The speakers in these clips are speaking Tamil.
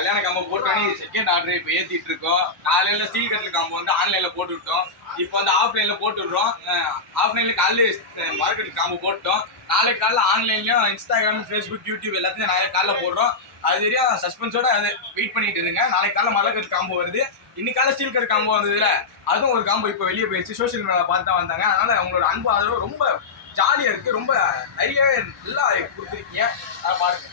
கல்யாண காம்போ போட்டோன்னே செகண்ட் ஆர்டர் இப்போ ஏற்றிட்டு இருக்கோம். காலையில் ஸ்டீல் கட்டில் காம்போ வந்து ஆன்லைனில் போட்டு விட்டோம். இப்போ வந்து ஆஃப்லைனில் போட்டு விட்றோம். ஆஃப்லைனில் காலையில் மார்க்கெட் காம்போ போட்டோம். நாளைக்கு காலையில் ஆன்லைன்லையும் இன்ஸ்டாகிராம், ஃபேஸ்புக், யூடியூப் எல்லாத்தையும் நாளைக்கு காலைல போடுறோம். அது தெரியும் சஸ்பென்ஸோட அது வெயிட் பண்ணிட்டு இருங்க. நாளைக்கு காலைல மரக்கட்டு காம்போ வருது. இன்னைக்கு காலையில் ஸ்டீல் கட் காம்போ வந்ததுல அதுவும் ஒரு காம்போ இப்போ வெளியே போயிடுச்சு. சோஷியல் மீடியாவில் பார்த்து தான் வந்தாங்க. அதனால அவங்களோட அன்பு ஆதரவு ரொம்ப ஜாலியாக இருக்குது. ரொம்ப நிறைய நல்லா கொடுத்துருக்கீங்க. அதை பாருங்க.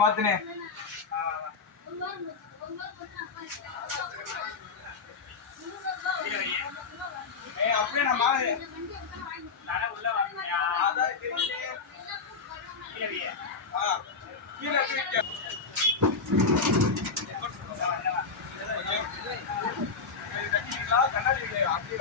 பாத்துனே அப்படியே நான் கண்ணாடி அப்படியே